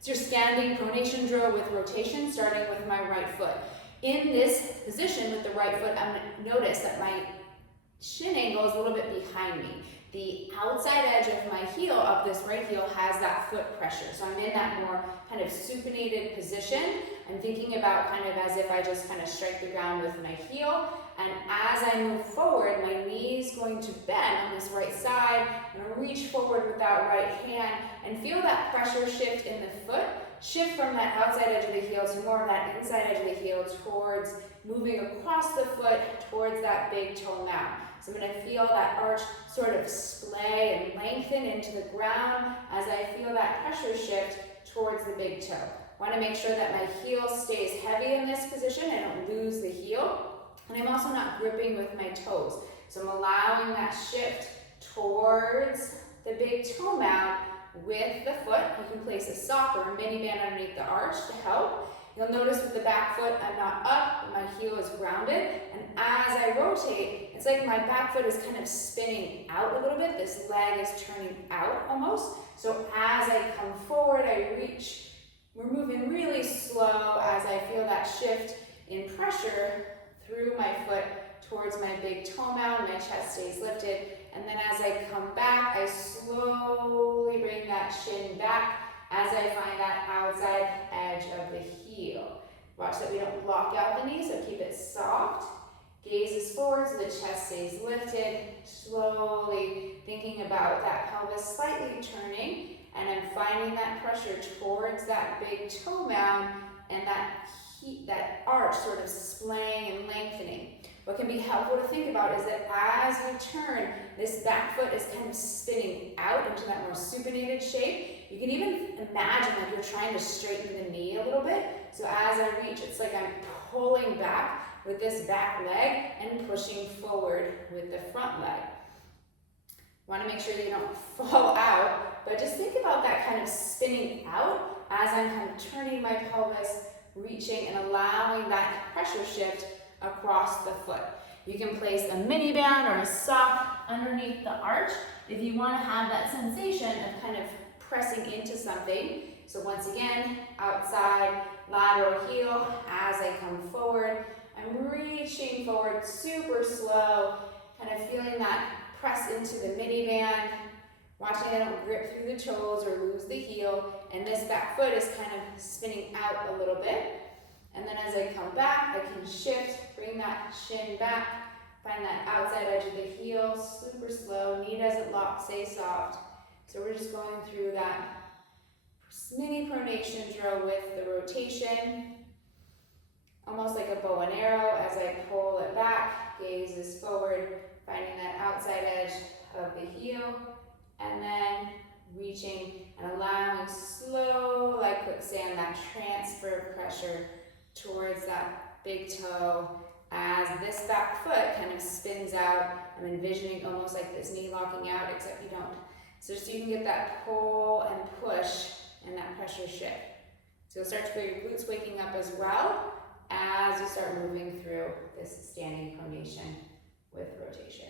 It's your standing pronation drill with rotation, starting with my right foot. In this position with the right foot, I'm going to notice that my shin angle is a little bit behind me. The outside edge of my heel, of this right heel, has that foot pressure. So I'm in that more kind of supinated position. I'm thinking about kind of as if I just kind of strike the ground with my heel. And as I move forward, my knee is going to bend on this right side. I'm going to reach forward with that right hand and feel that pressure shift in the foot. Shift from that outside edge of the heel to more of that inside edge of the heel towards moving across the foot towards that big toe mound. So I'm going to feel that arch sort of splay and lengthen into the ground as I feel that pressure shift towards the big toe. I want to make sure that my heel stays heavy in this position. I don't lose the heel. And I'm also not gripping with my toes. So I'm allowing that shift towards the big toe mound with the foot. You can place a sock or a mini band underneath the arch to help. You'll notice with the back foot, I'm not up, my heel is grounded, and as I rotate, it's like my back foot is kind of spinning out a little bit. This leg is turning out almost. So as I come forward, I reach. We're moving really slow as I feel that shift in pressure through my foot towards my big toe mound. My chest stays lifted, and then as I come back, I slowly bring that shin back as I find that outside edge of the heel. Watch that we don't lock out the knee, so keep it soft. Gaze is forward so the chest stays lifted. Slowly thinking about that pelvis slightly turning, and I'm finding that pressure towards that big toe mound and that arch sort of splaying and lengthening. What can be helpful to think about is that as you turn, this back foot is kind of spinning out into that more supinated shape. You can even imagine like you're trying to straighten the knee a little bit. So as I reach, it's like I'm pulling back with this back leg and pushing forward with the front leg. Want to make sure that you don't fall out, but just think about that kind of spinning out as I'm kind of turning my pelvis, reaching and allowing that pressure shift across the foot. You can place a mini band or a sock underneath the arch if you want to have that sensation of kind of pressing into something. So once again, outside lateral heel as I come forward. I'm reaching forward super slow, kind of feeling that press into the mini band, watching I don't grip through the toes or lose the heel, and this back foot is kind of spinning out a little bit. And then as I come back, I can shift, bring that shin back, find that outside edge of the heel, super slow, knee doesn't lock, stay soft. So we're just going through that mini pronation drill with the rotation, almost like a bow and arrow as I pull it back, gaze is forward, finding that outside edge of the heel, and then reaching and allowing slow, like quicksand, that transfer pressure towards that big toe as this back foot kind of spins out. I'm envisioning almost like this knee locking out, except you don't. So just so you can get that pull and push and that pressure shift. So you'll start to feel your glutes waking up as well as you start moving through this standing pronation with rotation.